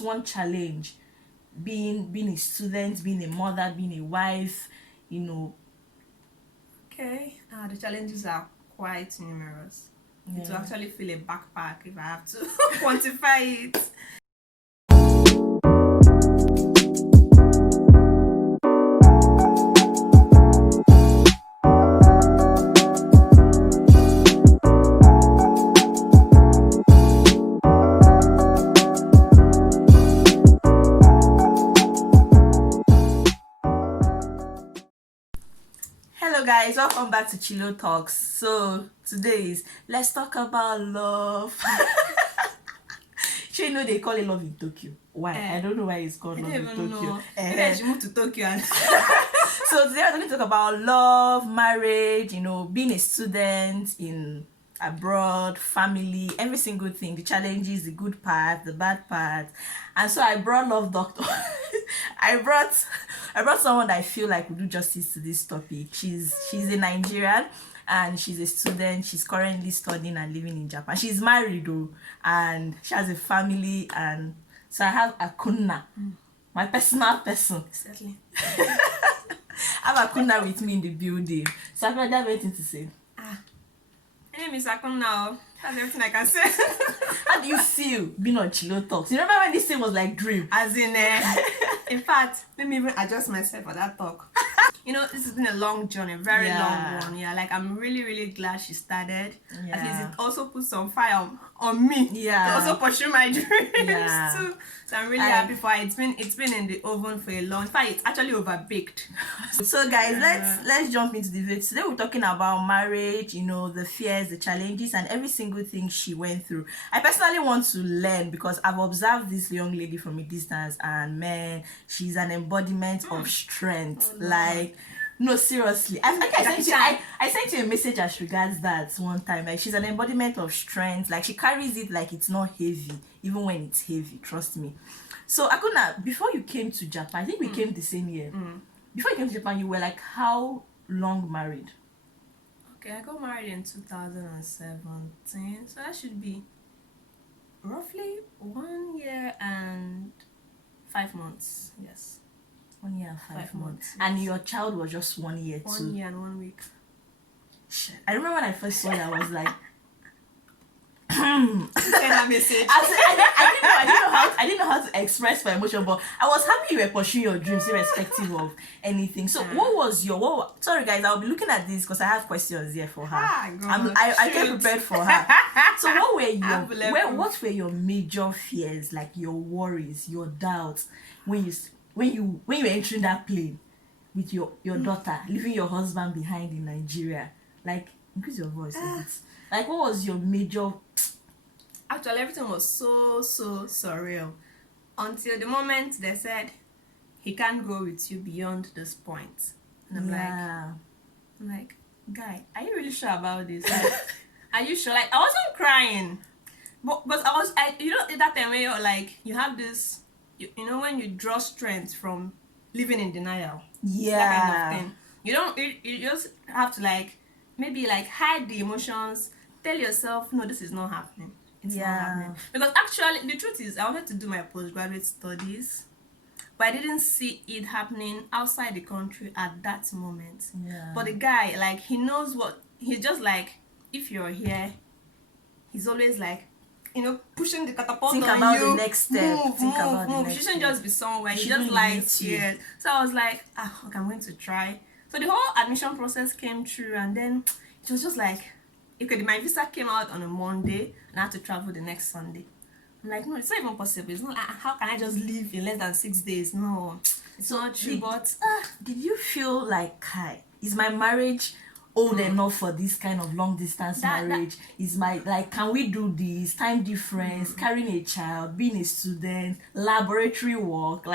one challenge, being a student, being a mother, being a wife, you know. Okay, the challenges are quite numerous. Yeah. It will actually feel a backpack if I have to quantify it. Hello guys, welcome back to Chilo Talks. So today is let's talk about love. Sure, you know they call it love in Tokyo. Why? I don't know why it's called love in Tokyo. Maybe I should move to Tokyo. So today we're going to talk about love, marriage, being a student in abroad, family, every single thing, the challenges, the good part, the bad part. And so I brought Love Doctor. I brought someone that I feel like would do justice to this topic. She's a Nigerian and she's a student. She's currently studying and living in Japan. She's married though, and she has a family, and so I have Akuna, my personal person. Exactly. I have Akuna with me in the building. So I've got anything to say. My name is Akon now. That's everything I can say. How do you feel being on Chilo Talks? You remember when this thing was like dream? As in fact, let me even adjust myself for that talk. This has been a long journey, very long one. Yeah, like I'm really, really glad she started. Yeah. At least it also put some fire on me. Yeah. To also pursue my dreams Yeah. too. So I'm really happy for it. It's been in the oven for a long. In fact, it's actually overbaked. So guys, let's jump into the video. Today we're talking about marriage, the fears, the challenges, and every single thing she went through. I personally want to learn because I've observed this young lady from a distance, and man, she's an embodiment of strength. Oh, no. Like, no, seriously. I sent you a message as regards that one time. Like, she's an embodiment of strength. Like, she carries it like it's not heavy, even when it's heavy. Trust me. So Akuna, before you came to Japan, I think we came the same year. Before you came to Japan, you were like how long married? Okay, I got married in 2017, so that should be roughly 1 year and 5 months. Yes. 1 year and 5 months. Yes. And your child was just 1 year too. 1 year and 1 week. Shit. I remember when I first saw it, I was like, Send a message. I didn't know how to express my emotion, but I was happy you were pursuing your dreams irrespective of anything. So sorry guys, I'll be looking at this because I have questions here for her. I came prepared for her. So what were your major fears, like your worries, your doubts when you were entering that plane with your daughter, leaving your husband behind in Nigeria? Like, increase your voice a bit. Like, what was your major? Actually, everything was so surreal until the moment they said he can't go with you beyond this point. And I'm like, guy, are you really sure about this? Like, are you sure? Like, I wasn't crying, but that time where you're like, you have this, when you draw strength from living in denial. Yeah. That kind of thing. You just have to maybe hide the emotions, tell yourself, no, this is not happening. It's not happening. Because actually, the truth is, I wanted to do my postgraduate studies, but I didn't see it happening outside the country at that moment. Yeah. But the guy, he knows he's just if you're here, he's always pushing the catapult Think on about you. the next step. Move. You shouldn't just be somewhere. He just likes it. So I was like, okay, I'm going to try. So the whole admission process came through, and then it was just okay, my visa came out on a Monday, and I had to travel the next Sunday. I'm like, no, it's not even possible. It's not how can I just leave in less than 6 days? No, it's not true. But did you feel like, is my marriage old enough for this kind of long distance marriage? Is my can we do this? Time difference, carrying a child, being a student, laboratory work,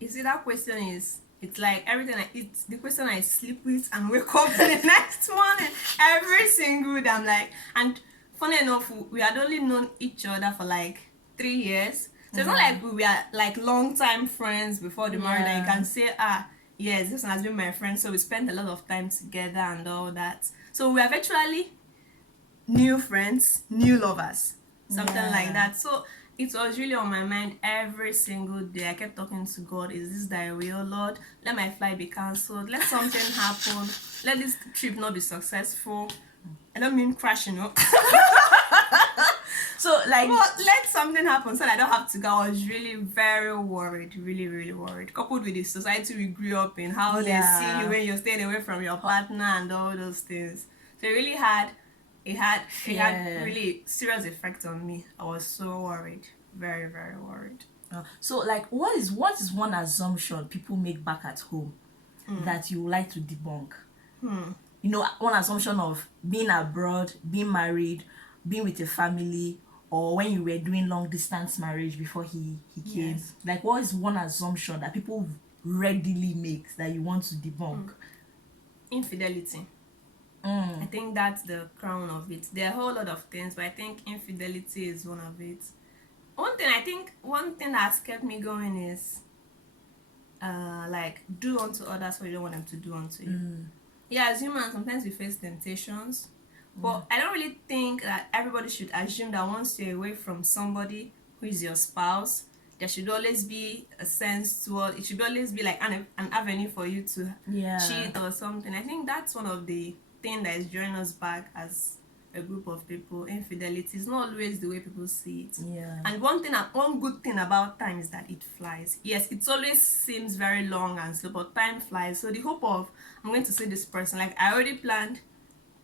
You see, that question is. It's like everything. It's the question I sleep with and wake up the next morning every single day. I'm like, and funny enough, we had only known each other for 3 years. So it's not like we were long time friends before the marriage. And you can say, yes, this one has been my friend. So we spent a lot of time together and all that. So we are virtually new friends, new lovers, something like that. So it was really on my mind every single day. I kept talking to God, is this thy will, Lord? Let my flight be cancelled. Let something happen. Let this trip not be successful. I don't mean crashing up. So like, But let something happen so that I don't have to go. I was really very worried, really, really worried. Coupled with the society we grew up in, how they see you when you're staying away from your partner and all those things. So it really had really serious effect on me. I was so worried, very, very worried. So like, what is one assumption people make back at home that you would like to debunk? You know, one assumption of being abroad, being married, being with a family, or when you were doing long distance marriage before he came. Yes. Like, what is one assumption that people readily make that you want to debunk? Infidelity. I think that's the crown of it. There are a whole lot of things, but I think infidelity is one of it. One thing that's kept me going is like, do unto others what you don't want them to do unto you. Yeah, as humans, sometimes we face temptations, but I don't really think that everybody should assume that once you're away from somebody who is your spouse, there should always be a sense toward it. Should always be like an avenue for you to cheat or something. I think that's one of the things that is drawing us back as a group of people. Infidelity is not always the way people see it. And one good thing about time is that it flies. Yes, it always seems very long and slow, but time flies. So the hope of, I'm going to see this person, like I already planned,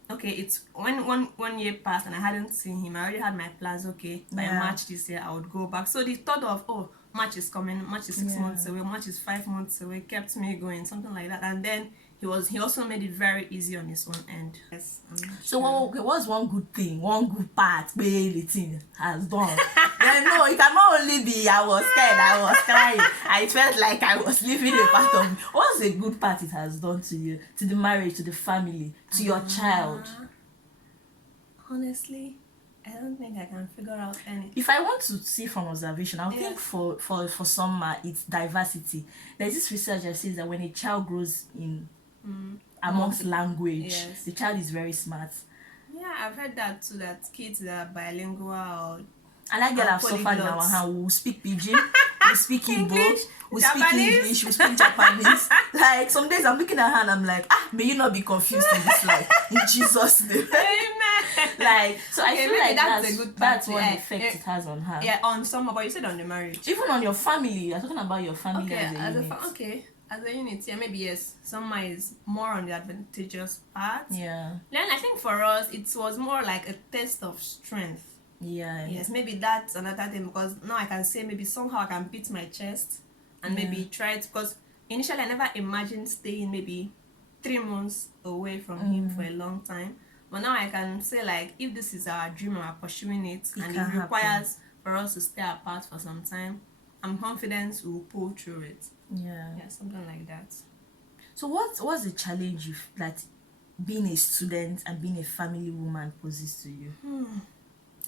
okay, it's when one year passed and I hadn't seen him, I already had my plans, okay, by March this year I would go back. So the thought of, oh, March is coming, March is 6 months away, March is 5 months away, kept me going, something like that. And then he also made it very easy on his own end. Yes. So what's one good thing, one good part where the thing has done? Then no, it cannot only be I was scared, I was crying, I felt like I was leaving a part of me. What's the good part it has done to you, to the marriage, to the family, to your child? Honestly, I don't think I can figure out any. If I want to see from observation, I would think for some it's diversity. There's this research that says that when a child grows in amongst language, the child is very smart. Yeah, I've heard that too, that kids that are bilingual or and I get have suffered in our hand. We speak pidgin, we speak Igbo, we speak English, we speak Japanese. Like some days I'm looking at her and I'm like, may you not be confused in this life, in Jesus' name. Amen. Like, so I feel like that's a good that's one effect it has on her. Yeah, on some, but you said on the marriage. Even on your family, you're talking about your family as a unit. As a unit, yeah, maybe yes. Some is more on the advantageous part. Yeah. Then I think for us, it was more like a test of strength. Yeah. Yes, maybe that's another thing, because now I can say maybe somehow I can beat my chest and maybe try it, because initially I never imagined staying maybe 3 months away from him for a long time. But now I can say, like, if this is our dream and we're pursuing it and it requires for us to stay apart for some time, I'm confident we'll pull through it. Yeah, something like that. So what's the challenge that being a student and being a family woman poses to you?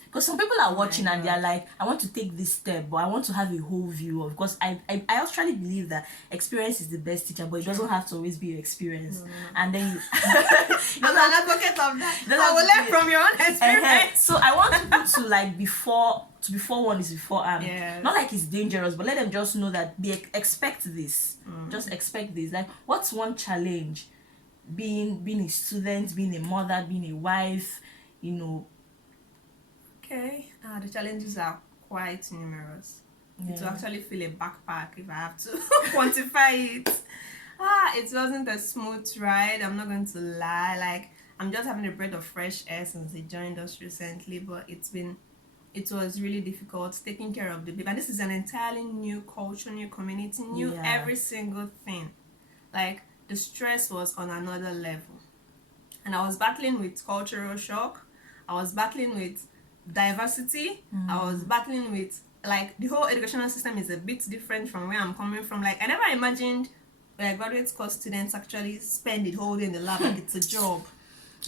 Because some people are watching and they're like, I want to take this step, but I want to have a whole view of, because I actually believe that experience is the best teacher, but it doesn't have to always be your experience. And then I'm an advocate of that. I will learn from your own experience. So I want people to like before one is before not like it's dangerous, but let them just know that they expect this. Just expect this. Like, what's one challenge being a student, being a mother, being a wife, you know? Okay, the challenges are quite numerous. It will actually feel a backpack if I have to quantify it. It wasn't a smooth ride, I'm not going to lie. Like, I'm just having a breath of fresh air since I joined us recently, but it was really difficult taking care of the baby. And this is an entirely new culture, new community, new every single thing. Like, the stress was on another level. And I was battling with cultural shock. I was battling with diversity. I was battling with, like, the whole educational system is a bit different from where I'm coming from. Like, I never imagined graduate course students actually spend the whole day in the lab like it's a job.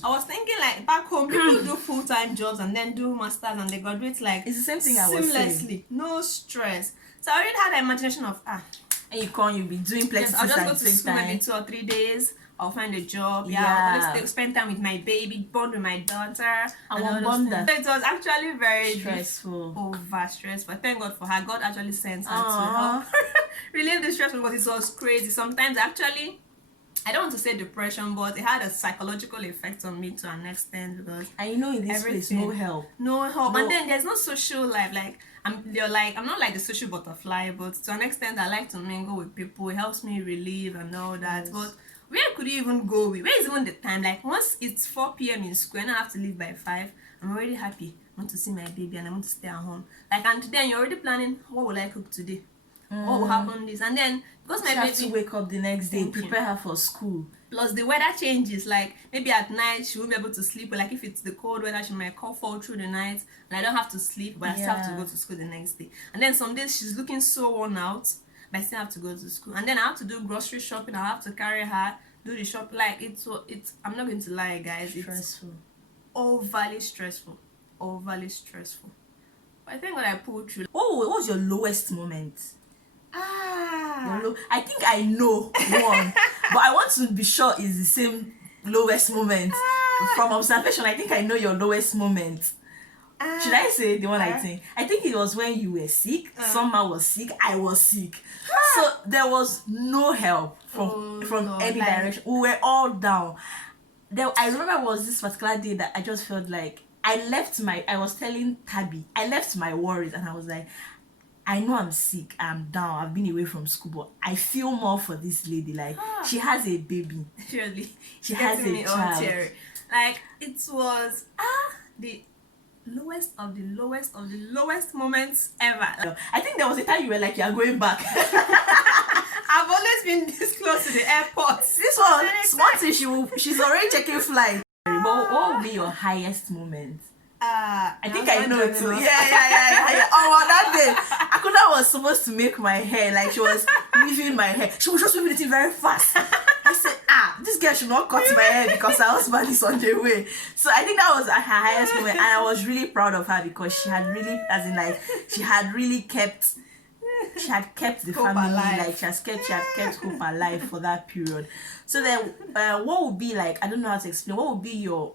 I was thinking, like, back home people do full-time jobs and then do masters and they graduate like it's the same thing I was saying. No stress. So I already had the imagination of and you'll be doing plenty I'll just go to school maybe 2 or 3 days. I'll find a job. Yeah. I'll always spend time with my baby, bond with my daughter. I all want those bond things. that. So it was actually very Stressful. over stressful. Thank God for her. God actually sent her to Aww. help relieve the stress because it was crazy. Sometimes actually, I don't want to say depression, but it had a psychological effect on me to an extent because And you know, in this place, no help. No help. No. And then there's no social life. Like I'm not like the social butterfly, but to an extent I like to mingle with people. It helps me relieve and all that. Yes. But where could you even go with? Where is even the time? Like once it's 4 p.m. in school and I have to leave by 5, I'm already happy. I want to see my baby and I want to stay at home. Like, and then you're already planning, what will I cook today? What will happen this? And then because my She baby has to wake up the next day, Thank you. prepare her for school. Plus the weather changes, like maybe at night she won't be able to sleep, or like if it's the cold weather she might fall through the night and I don't have to sleep, but I still have to go to school the next day. And then some days she's looking so worn out, but I still have to go to school. And then I have to do grocery shopping, I have to carry her, do the shop. Like it's I'm not going to lie, guys, it's Stressful. overly stressful. But I think what I pulled through. What was your lowest moment? Ah, I think I know one, but I want to be sure it's the same lowest moment. From observation, I think I know your lowest moment. Should I say the one I think? I think it was when you were sick. Someone was sick. I was sick. So there was no help from no, any like- direction. We were all down. I remember it was this particular day that I just felt like I was telling Tabby, I left my worries and I was like, I know I'm sick, I'm down, I've been away from school, but I feel more for this lady. Like, she has a baby. surely She has getting a me all child. teary. Like it was the lowest of the lowest moments ever. I think there was a time you were like, you're going back. I've always been this close to the airport. This one, she's already checking flight. But what would be your highest moment? I think I know too. Yeah. Oh, well, that day, Akuna was supposed to make my hair. Like, she was weaving my hair. She was just weaving it very fast. I said, this girl should not cut my hair because her husband is on the way. So I think that was her highest moment. And I was really proud of her because she had really, she had kept the Hope family alive. like she had kept hope alive for that period. So then what would be like, I don't know how to explain, what would be your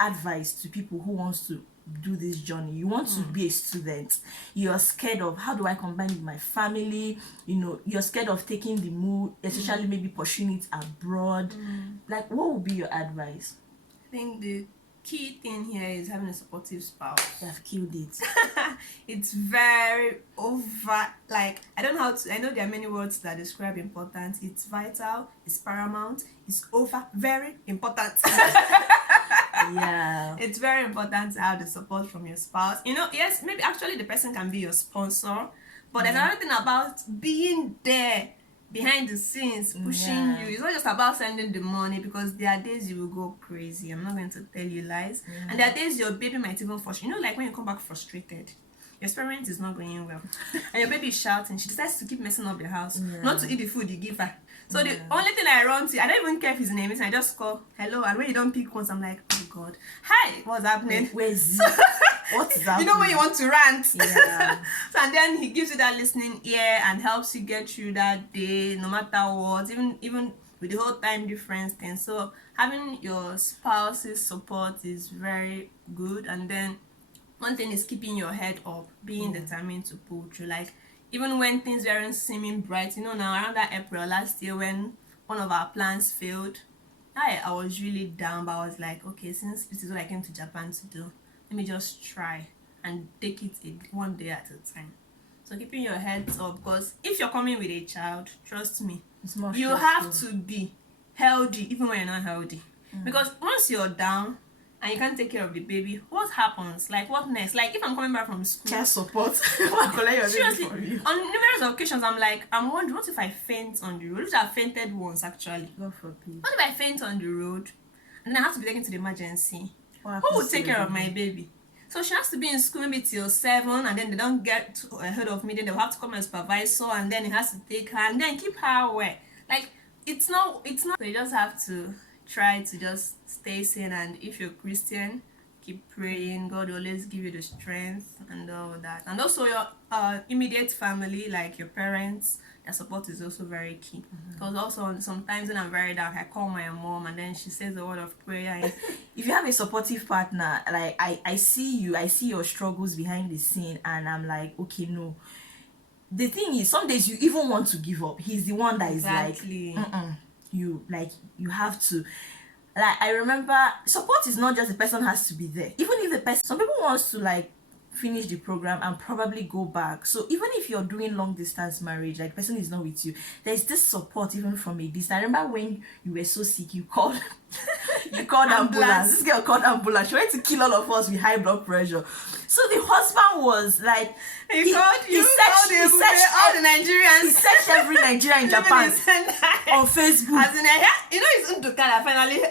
advice to people who wants to do this journey? You want to be a student, you're scared of how do I combine with my family, you're scared of taking the move, especially maybe pursuing it abroad. Like, what would be your advice? I think the key thing here is having a supportive spouse. You have killed it. It's very over, like I don't know how to, I know there are many words that describe importance. It's vital, it's paramount, it's very important. Yeah. It's very important to have the support from your spouse. Yes, maybe actually the person can be your sponsor, but there's another thing about being there behind the scenes, pushing you. It's not just about sending the money, because there are days you will go crazy. I'm not going to tell you lies. And there are days your baby might even frustrate. Like when you come back frustrated, your experiment is not going well, and your baby is shouting. She decides to keep messing up the house, not to eat the food you give her. So the only thing I run to, I don't even care if his name is, I just call hello, and when you don't pick once, I'm like, oh God, hi, what's happening? Where is he? What is happening? You know when you want to rant. Yeah. So, and then he gives you that listening ear and helps you get through that day, no matter what, even with the whole time difference thing. So having your spouse's support is very good. And then one thing is keeping your head up, being determined to pull through. Like, even when things weren't seeming bright, now around that April last year when one of our plans failed, I was really down, but I was like, okay, since this is what I came to Japan to do, let me just try and take it one day at a time. So keeping your heads up, because if you're coming with a child, trust me, It's more you stressful. have to be healthy even when you're not healthy. Because once you're down and you can't take care of the baby, what happens? Like, what next? Like, if I'm coming back from school, Child support. I'll collect your baby seriously, for you. on numerous occasions, I'm wondering, what if I faint on the road? Which I've fainted once, actually. God forbid. What if I faint on the road and then I have to be taken to the emergency? What Who will happens to take your care of baby? my baby? So she has to be in school maybe till 7, and then they don't get ahead of me, then they'll have to call my supervisor, and then he has to take her and then keep her away. Like, it's not so you just have to try to just stay sane, and if you're Christian, keep praying. God will always give you the strength and all that. And also your immediate family, like your parents, their support is also very key. Because also sometimes when I'm very down, I call my mom and then she says a word of prayer. And If you have a supportive partner, like I see you, I see your struggles behind the scene, and I'm like, okay, no. The thing is, some days you even want to give up. He's the one that is exactly. like, you have to. Like, I remember, support is not just the person has to be there. Even if the person, some people wants to like finish the program and probably go back. So even if you're doing long distance marriage, like the person is not with you, there's this support even from a distance. I remember when you were so sick, you called you called ambulance. This girl called ambulance. She went to kill all of us with high blood pressure. So the husband was like, he called all the Nigerians. He searched every Nigerian in Japan on Facebook. As in, you know, it's Untukala finally.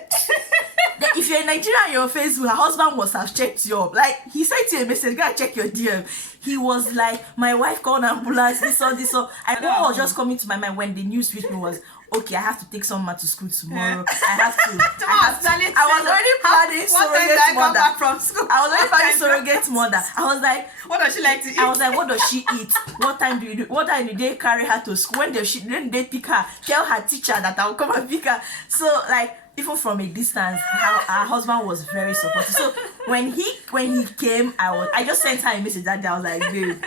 If you're in Nigeria and you're on Facebook, her husband must have checked you up. Like, he sent you a message, go and check your DM. He was like, my wife called ambulance, this or this or. And what was just coming to my mind when the news reached me was, okay, I have to take someone to school tomorrow. I was already planning surrogate mother. From school? I was already planning surrogate mother. I was like, what does she like to eat? I was like, what does she eat? What time do you do? What time do they carry her to school? When they pick her? Tell her teacher that I will come and pick her. So like, even from a distance, our husband was very supportive. So when he came, I just sent her a message that day. I was like, babe,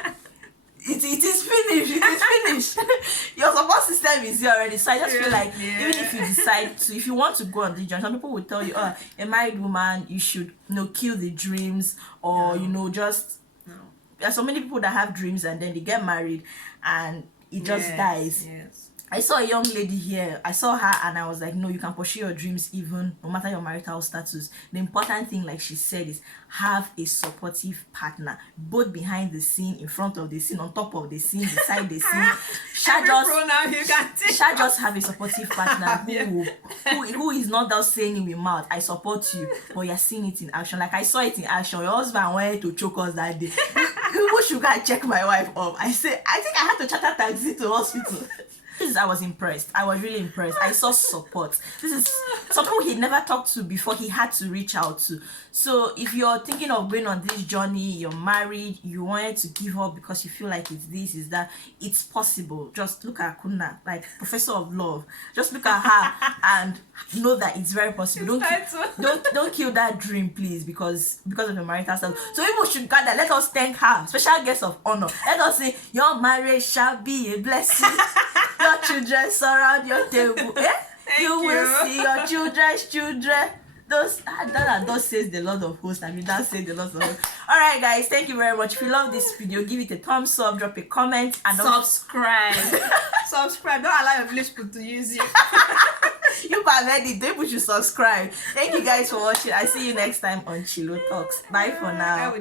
it is finished. It is finished. Your support system is here already. So I just feel like even if you decide to, if you want to go on this journey, some people will tell you, oh, a married woman, you should kill the dreams, or just. There are so many people that have dreams and then they get married and it just dies. Yes. I saw a young lady here. I saw her and I was like, no, you can pursue your dreams even no matter your marital status. The important thing, like she said, is have a supportive partner, both behind the scene, in front of the scene, on top of the scene, beside the scene. Just have a supportive partner who is not just saying it with mouth, I support you, but you're seeing it in action. Like I saw it in action. Your husband wanted to choke us that day. Who should go and check my wife up? I think I had to charter taxi to hospital. I was impressed. I was really impressed. I saw support. This is something he never talked to before. He had to reach out to. So if you're thinking of going on this journey, you're married, you wanted to give up because you feel like it's this, is that, it's possible. Just look at Kuna, like Professor of Love. Just look at her and know that it's very possible. Don't kill that dream, please, because of the marital status. So people should gather. Let us thank her, special guest of honor. Let us say, your marriage shall be a blessing. Your children surround your table. You will see your children's children. Those says the Lord of Hosts, and that says the Lord of Hosts. Alright guys, thank you very much. If you love this video, give it a thumbs up, drop a comment, and subscribe. Subscribe. Don't allow your village people to use you. You already, people should subscribe. Thank you guys for watching. I see you next time on Chilo Talks. Bye for now.